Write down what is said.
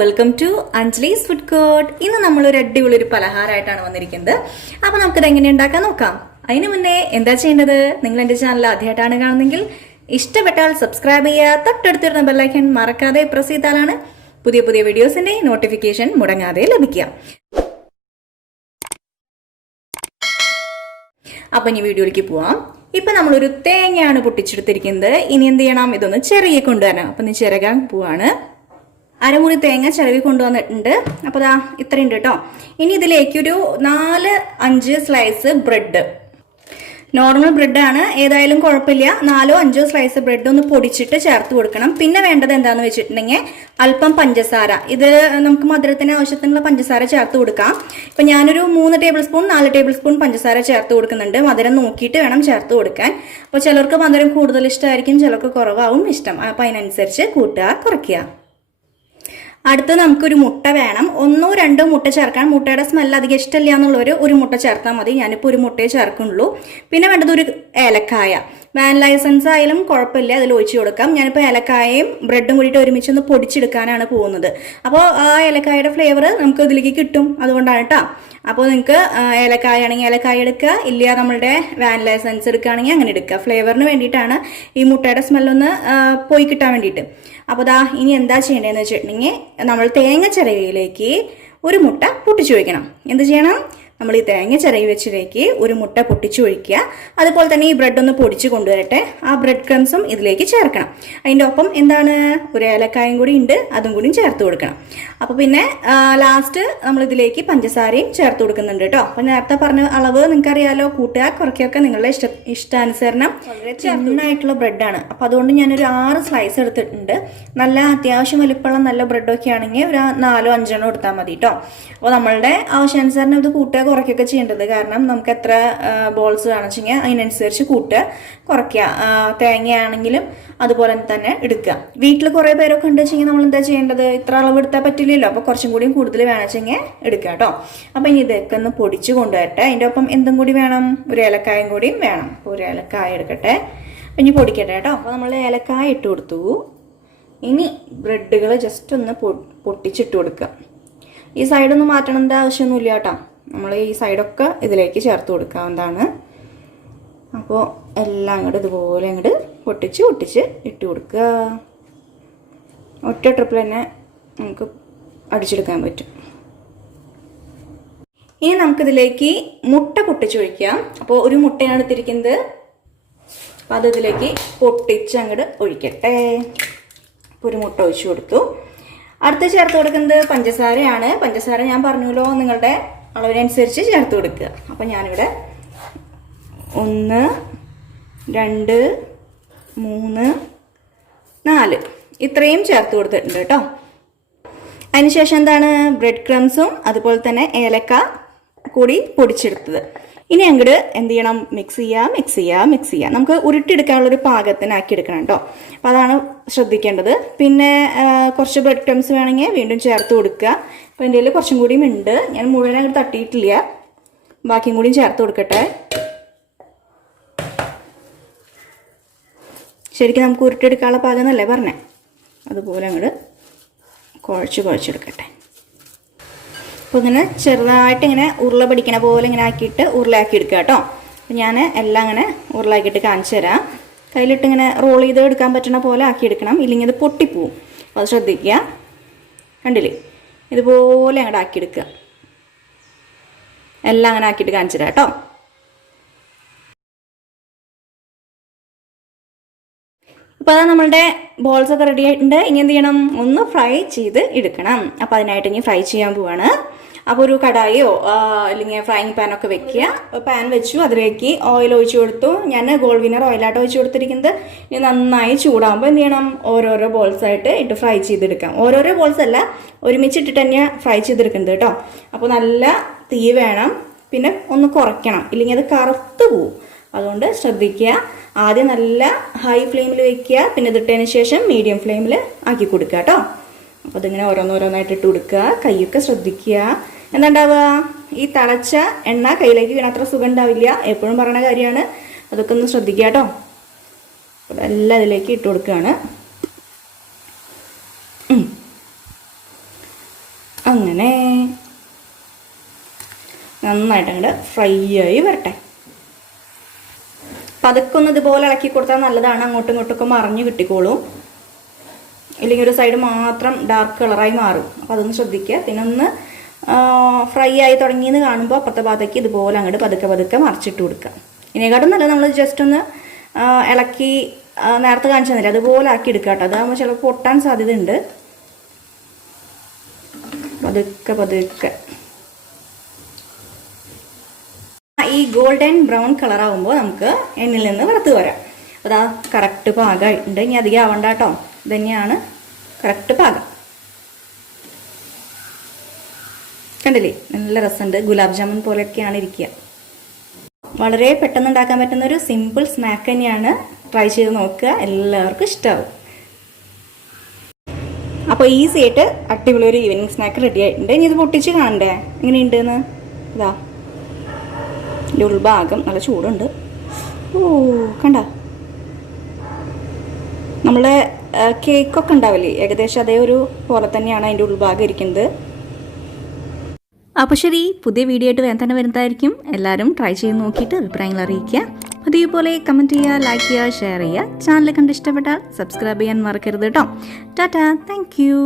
Welcome to Anjali's food court. ഇന്ന് നമ്മളൊരു അടിപൊളി ഒരു പലഹാരമായിട്ടാണ് വന്നിരിക്കുന്നത്. അപ്പോൾ നമുക്കിത് എങ്ങനെ ഉണ്ടാക്കാൻ നോക്കാം. അതിന് മുന്നേ എന്താ ചെയ്യേണ്ടത്? നിങ്ങൾ എൻ്റെ ചാനൽ ആദ്യമായിട്ടാണ് കാണുന്നതെങ്കിൽ ഇഷ്ടപ്പെട്ടാൽ സബ്സ്ക്രൈബ് ചെയ്യുക. തൊട്ടടുത്തിരുന്ന ബെല്ലൈക്കൺ മറക്കാതെ പ്രസ് ചെയ്താലാണ് പുതിയ പുതിയ വീഡിയോസിന്റെ നോട്ടിഫിക്കേഷൻ മുടങ്ങാതെ ലഭിക്കുക. അപ്പം ഇനി വീഡിയോയിലേക്ക് പോവാം. ഇപ്പം നമ്മളൊരു തേങ്ങയാണ് പൊട്ടിച്ചെടുത്തിരിക്കുന്നത്. ഇനി എന്ത് ചെയ്യണം? ഇതൊന്ന് ചിരകി കൊണ്ടുവരണം. അപ്പം നീ ചിരകാൻ പോവാണ്. അരമുറി തേങ്ങ ചിരവി കൊണ്ടുവന്നിട്ടുണ്ട്. അപ്പോൾ ദാ ഇത്രയുണ്ട് കേട്ടോ. ഇനി ഇതിലേക്ക് ഒരു 4-5 സ്ലൈസ് ബ്രെഡ്, നോർമൽ ബ്രെഡാണ്, ഏതായാലും കുഴപ്പമില്ല. 4-5 സ്ലൈസ് ബ്രെഡ് ഒന്ന് പൊടിച്ചിട്ട് ചേർത്ത് കൊടുക്കണം. പിന്നെ വേണ്ടത് എന്താന്ന് വെച്ചിട്ടുണ്ടെങ്കിൽ അല്പം പഞ്ചസാര. ഇത് നമുക്ക് മധുരത്തിന് ആവശ്യത്തിനുള്ള പഞ്ചസാര ചേർത്ത് കൊടുക്കാം. ഇപ്പം ഞാനൊരു 3 ടേബിൾ സ്പൂൺ 4 ടേബിൾ സ്പൂൺ പഞ്ചസാര ചേർത്ത് കൊടുക്കുന്നുണ്ട്. മധുരം നോക്കിയിട്ട് വേണം ചേർത്ത് കൊടുക്കാൻ. അപ്പോൾ ചിലർക്ക് മധുരം കൂടുതൽ ഇഷ്ടമായിരിക്കും, ചിലർക്ക് കുറവാവും ഇഷ്ടം. അപ്പം അതിനനുസരിച്ച് കൂട്ടുക കുറയ്ക്കുക. അടുത്ത് നമുക്കൊരു മുട്ട വേണം. 1-2 മുട്ട ചേർക്കാൻ. മുട്ടയുടെ സ്മെല്ല് അധികം ഇഷ്ടമില്ല എന്നുള്ളവർ ഒരു മുട്ട ചേർത്താൽ മതി. ഞാനിപ്പോൾ ഒരു മുട്ടയെ ചേർക്കുന്നുള്ളൂ. പിന്നെ വേണ്ടത് ഒരു ഏലക്കായ. വാനില എസൻസ് ആയാലും കുഴപ്പമില്ല, അതിൽ ഒഴിച്ച് കൊടുക്കാം. ഞാനിപ്പോൾ ഏലക്കായയും ബ്രെഡും കൂടിയിട്ട് ഒരുമിച്ച് ഒന്ന് പൊടിച്ചെടുക്കാനാണ് പോകുന്നത്. അപ്പോൾ ആ ഏലക്കായയുടെ ഫ്ലേവർ നമുക്ക് ഇതിലേക്ക് കിട്ടും, അതുകൊണ്ടാണ് കേട്ടോ. അപ്പോൾ നിങ്ങൾക്ക് ഏലക്കായ ആണെങ്കിൽ ഏലക്കായ എടുക്കുക, ഇല്ല നമ്മളുടെ വാനില എസൻസ് എടുക്കുകയാണെങ്കിൽ അങ്ങനെ എടുക്കുക. ഫ്ലേവറിന് വേണ്ടിയിട്ടാണ്, ഈ മുട്ടയുടെ സ്മെല്ലൊന്ന് പോയി കിട്ടാൻ വേണ്ടിയിട്ട്. അപ്പോൾ ദാ ഇനി എന്താ ചെയ്യേണ്ടതെന്ന് വെച്ചിട്ടുണ്ടെങ്കിൽ നമ്മൾ തേങ്ങ ചിരവിയിലേക്ക് ഒരു മുട്ട പൊട്ടിച്ചു വയ്ക്കണം. എന്ത് ചെയ്യണം? നമ്മൾ ഈ തേങ്ങ ചിരവി വെച്ചിലേക്ക് ഒരു മുട്ട പൊട്ടിച്ചു ഒഴിക്കുക. അതുപോലെ തന്നെ ഈ ബ്രെഡ് ഒന്ന് പൊടിച്ച് കൊണ്ടുവരട്ടെ. ആ ബ്രെഡ് ക്രംസും ഇതിലേക്ക് ചേർക്കണം. അതിൻ്റെ ഒപ്പം എന്താണ്, ഒരു ഏലക്കായും കൂടി ഉണ്ട്, അതും കൂടി ചേർത്ത് കൊടുക്കണം. അപ്പോൾ പിന്നെ ലാസ്റ്റ് നമ്മൾ ഇതിലേക്ക് പഞ്ചസാരയും ചേർത്ത് കൊടുക്കുന്നുണ്ട് കേട്ടോ. അപ്പം നേരത്തെ പറഞ്ഞ അളവ് നിങ്ങൾക്കറിയാലോ, കൂട്ടുക കുറയ്ക്കുകയൊക്കെ നിങ്ങളുടെ ഇഷ്ടാനുസരണം. വളരെ ചെറുതായിട്ടുള്ള ബ്രെഡാണ്. അപ്പോൾ അതുകൊണ്ട് ഞാനൊരു 6 സ്ലൈസ് എടുത്തിട്ടുണ്ട്. നല്ല അത്യാവശ്യം വലിപ്പമുള്ള നല്ല ബ്രെഡൊക്കെ ആണെങ്കിൽ ഒരു 4-5 എടുത്താൽ മതി കേട്ടോ. അപ്പോൾ നമ്മളുടെ ആവശ്യാനുസരണം ഇത് കൂട്ടുക കുറയ്ക്കുകയൊക്കെ ചെയ്യേണ്ടത്. കാരണം നമുക്ക് എത്ര ബോൾസ് വേണമെന്ന് വെച്ചെങ്കിൽ അതിനനുസരിച്ച് കൂട്ടുക കുറയ്ക്കുക. തേങ്ങയാണെങ്കിലും അതുപോലെ തന്നെ എടുക്കുക. വീട്ടിൽ കുറേ പേരൊക്കെ ഉണ്ട് വെച്ചെങ്കിൽ നമ്മൾ എന്താ ചെയ്യേണ്ടത്? ഇത്ര അളവ് എടുത്താൽ പറ്റില്ലല്ലോ. അപ്പോൾ കുറച്ചും കൂടിയും കൂടുതൽ വേണമെച്ചെങ്കിൽ എടുക്കുക കേട്ടോ. അപ്പം ഇനി ഇതൊക്കെ ഒന്ന് പൊടിച്ച് കൊണ്ടുവരട്ടെ. അതിൻ്റെ ഒപ്പം എന്തും കൂടി വേണം? ഒരു ഏലക്കായും കൂടിയും വേണം. ഒരു ഏലക്കായ എടുക്കട്ടെ, ഇനി പൊടിക്കട്ടെ കേട്ടോ. അപ്പോൾ നമ്മൾ ഏലക്കായ ഇട്ട് കൊടുത്തു. ഇനി ബ്രെഡുകൾ ജസ്റ്റ് ഒന്ന് പൊട്ടിച്ചിട്ട് കൊടുക്കുക. ഈ സൈഡൊന്നും മാറ്റണേണ്ട ആവശ്യമൊന്നുമില്ല കേട്ടോ. നമ്മൾ ഈ സൈഡൊക്കെ ഇതിലേക്ക് ചേർത്ത് കൊടുക്കാവുന്നതാണ്. അപ്പോൾ എല്ലാം അങ്ങോട്ട് ഇതുപോലെ അങ്ങോട്ട് പൊട്ടിച്ച് ഇട്ട് കൊടുക്കുക. ഒറ്റ ട്രിപ്പിൽ തന്നെ നമുക്ക് അടിച്ചെടുക്കാൻ പറ്റും. ഇനി നമുക്കിതിലേക്ക് മുട്ട പൊട്ടിച്ചൊഴിക്കാം. അപ്പോൾ ഒരു മുട്ടയാണ് എടുത്തിരിക്കുന്നത്. അപ്പോൾ അത് ഇതിലേക്ക് പൊട്ടിച്ച് അങ്ങോട്ട് ഒഴിക്കട്ടെ. അപ്പോൾ ഒരു മുട്ട ഒഴിച്ചു കൊടുത്തു. അടുത്ത് ചേർത്ത് കൊടുക്കുന്നത് പഞ്ചസാരയാണ്. പഞ്ചസാര ഞാൻ പറഞ്ഞല്ലോ, നിങ്ങളുടെ അളവിനനുസരിച്ച് ചേർത്ത് കൊടുക്കുക. അപ്പം ഞാനിവിടെ 1, 2, 3, 4 ഇത്രയും ചേർത്ത് കൊടുത്തിട്ടുണ്ട് കേട്ടോ. അതിനുശേഷം എന്താണ്, ബ്രെഡ് ക്രംസും അതുപോലെ തന്നെ ഏലക്ക കൂടി പൊടിച്ചെടുത്തത്. ഇനി അങ്ങോട്ട് എന്ത് ചെയ്യണം? മിക്സ് ചെയ്യുക. നമുക്ക് ഉരുട്ടിയെടുക്കാനുള്ളൊരു പാകത്തിനാക്കി എടുക്കണം കേട്ടോ. അപ്പോൾ അതാണ് ശ്രദ്ധിക്കേണ്ടത്. പിന്നെ കുറച്ച് ബ്രെഡ് ക്രംസ് വേണമെങ്കിൽ വീണ്ടും ചേർത്ത് കൊടുക്കുക. അപ്പോൾ എൻ്റെ കയ്യിൽ കുറച്ചും കൂടിയും ഉണ്ട്. ഞാൻ മുഴുവൻ അങ്ങോട്ട് തട്ടിയിട്ടില്ല, ബാക്കിയും കൂടിയും ചേർത്ത് കൊടുക്കട്ടെ. ശരിക്കും നമുക്ക് ഉരുട്ടിയെടുക്കാനുള്ള പാകം എന്നല്ലേ പറഞ്ഞേ, അതുപോലെ അങ്ങോട്ട് കുഴച്ചെടുക്കട്ടെ. അപ്പോൾ ഇങ്ങനെ ചെറുതായിട്ട് ഇങ്ങനെ ഉരുള പിടിക്കണ പോലെ ഇങ്ങനെ ആക്കിയിട്ട് ഉരുളയാക്കി എടുക്കുക കേട്ടോ. അപ്പോൾ ഞാൻ എല്ലാം ഇങ്ങനെ ഉരുളാക്കിയിട്ട് കാണിച്ചു തരാം. കയ്യിലിട്ട് ഇങ്ങനെ റോൾ ചെയ്ത് എടുക്കാൻ പറ്റുന്ന പോലെ ആക്കിയെടുക്കണം, ഇല്ലെങ്കിൽ ഇത് പൊട്ടിപ്പോവും. അപ്പോൾ അത് ശ്രദ്ധിക്കുക. കണ്ടില്ലേ, ഇതുപോലെ അങ്ങോട്ട് ആക്കിയെടുക്കുക. എല്ലാം അങ്ങനെ ആക്കിയിട്ട് കാണിച്ചു തരാം കേട്ടോ. അപ്പോൾ അതാ നമ്മളുടെ ബോൾസ് ഒക്കെ റെഡി ആയിട്ടുണ്ട്. ഇനി എന്ത് ചെയ്യണം? ഒന്ന് ഫ്രൈ ചെയ്ത് എടുക്കണം. അപ്പോൾ അതിനായിട്ട് ഇനി ഫ്രൈ ചെയ്യാൻ പോവാണ്. അപ്പോൾ ഒരു കടായോ അല്ലെങ്കിൽ ഫ്രൈങ് പാനൊക്കെ വെക്കുക. പാൻ വെച്ചു, അതിലേക്ക് ഓയിൽ ഒഴിച്ചു കൊടുത്തു. ഞാൻ ഗോൾഡ് വിനർ ഓയിലായിട്ട് ഒഴിച്ചു കൊടുത്തിരിക്കുന്നത്. ഇനി നന്നായി ചൂടാകുമ്പോൾ എന്ത് ചെയ്യണം? ഓരോരോ ബോൾസായിട്ട് ഇട്ട് ഫ്രൈ ചെയ്തെടുക്കാം. ഓരോരോ ബോൾസ് അല്ല, ഒരുമിച്ചിട്ടിട്ട് തന്നെ ഫ്രൈ ചെയ്തെടുക്കുന്നത് കേട്ടോ. അപ്പോൾ നല്ല തീ വേണം, പിന്നെ ഒന്ന് കുറയ്ക്കണം, ഇല്ലെങ്കിൽ അത് കറുത്ത് പോവും. അതുകൊണ്ട് ശ്രദ്ധിക്കുക. ആദ്യം നല്ല ഹൈ ഫ്ലെയിമിൽ വെക്കുക, പിന്നെ ഇതിട്ടതിന് ശേഷം മീഡിയം ഫ്ലെയിമിൽ ആക്കി കൊടുക്കുക കേട്ടോ. അപ്പോൾ ഇതിങ്ങനെ ഓരോന്നോരോന്നായിട്ട് ഇട്ട് കൊടുക്കുക. കൈയൊക്കെ ശ്രദ്ധിക്കുക. എന്താ ഉണ്ടാവുക? ഈ തിളച്ച എണ്ണ കയ്യിലേക്ക് വീണ അത്ര സുഖം ഉണ്ടാവില്ല. എപ്പോഴും പറയുന്ന കാര്യമാണ്, അതൊക്കെ ഒന്ന് ശ്രദ്ധിക്കുക കേട്ടോ. എല്ലാം ഇതിലേക്ക് ഇട്ട് കൊടുക്കുകയാണ്. അങ്ങനെ നന്നായിട്ട് അങ്ങോട്ട് ഫ്രൈ ആയി വരട്ടെ. പതുക്കെ ഒന്ന് ഇതുപോലെ ഇളക്കി കൊടുത്താൽ നല്ലതാണ്, അങ്ങോട്ടും ഇങ്ങോട്ടൊക്കെ മറിഞ്ഞ് കിട്ടിക്കോളും. ഇല്ലെങ്കിൽ ഒരു സൈഡ് മാത്രം ഡാർക്ക് കളറായി മാറും. അപ്പോൾ അതൊന്ന് ശ്രദ്ധിക്കുക. പിന്നെ ഒന്ന് ഫ്രൈ ആയി തുടങ്ങിയെന്ന് കാണുമ്പോൾ അപ്പുറത്തെ ഭാഗത്തേക്ക് ഇതുപോലെ അങ്ങോട്ട് പതുക്കെ പതുക്കെ മറിച്ചിട്ട് കൊടുക്കുക. ഇതിനെക്കാട്ടും നല്ലത് നമ്മൾ ജസ്റ്റ് ഒന്ന് ഇളക്കി നേരത്തെ കാണിച്ചു തന്നില്ല അതുപോലെ ആക്കി എടുക്കുക കേട്ടോ. അതാകുമ്പോൾ ചിലപ്പോൾ പൊട്ടാൻ സാധ്യതയുണ്ട്. പതുക്കെ പതുക്കെ ഈ ഗോൾഡൻ ബ്രൗൺ കളറാകുമ്പോൾ നമുക്ക് എണ്ണയിൽ നിന്ന് വറുത്ത് വരാം. അപ്പോൾ അതാ കറക്റ്റ് പാകമായിട്ടുണ്ട്. ഇനി അധികം ആവണ്ട കേട്ടോ. ഇത് തന്നെയാണ് കറക്റ്റ് പാകം. കണ്ടില്ലേ, നല്ല രസമുണ്ട്. ഗുലാബ് ജാമുൻ പോലെയൊക്കെയാണ് ഇരിക്കുക. വളരെ പെട്ടെന്ന് ഉണ്ടാക്കാൻ പറ്റുന്ന ഒരു സിമ്പിൾ സ്നാക്ക് തന്നെയാണ്. ട്രൈ ചെയ്ത് നോക്കുക, എല്ലാവർക്കും ഇഷ്ടമാവും. അപ്പോൾ ഈസി ആയിട്ട് അടിപൊളി ഒരു ഈവനിങ് സ്നാക്ക് റെഡി ആയിട്ടുണ്ട്. ഇനി ഇത് പൊട്ടിച്ച് കാണണ്ടേ എങ്ങനെയുണ്ടെന്ന്. ഇതാ ഇതിൻ്റെ ഉൾഭാഗം നല്ല ചൂടുണ്ട്. ഓ കണ്ട, നമ്മളെ കേക്കൊക്കെ ഉണ്ടാവില്ലേ, ഏകദേശം അതേ ഒരു പോലെ തന്നെയാണ് അതിൻ്റെ ഉൾഭാഗം ഇരിക്കുന്നത്. അപ്പോൾ ശരി, പുതിയ വീഡിയോ ആയിട്ട് വേഗം തന്നെ വരുന്നതായിരിക്കും. എല്ലാവരും ട്രൈ ചെയ്ത് നോക്കിയിട്ട് അഭിപ്രായങ്ങൾ അറിയിക്കുക. അതേപോലെ കമൻറ്റ് ചെയ്യുക, ലൈക്ക് ചെയ്യുക, ഷെയർ ചെയ്യുക. ചാനൽ കണ്ട് ഇഷ്ടപ്പെട്ടാൽ സബ്സ്ക്രൈബ് ചെയ്യാൻ മറക്കരുത് കേട്ടോ. Tata, thank you.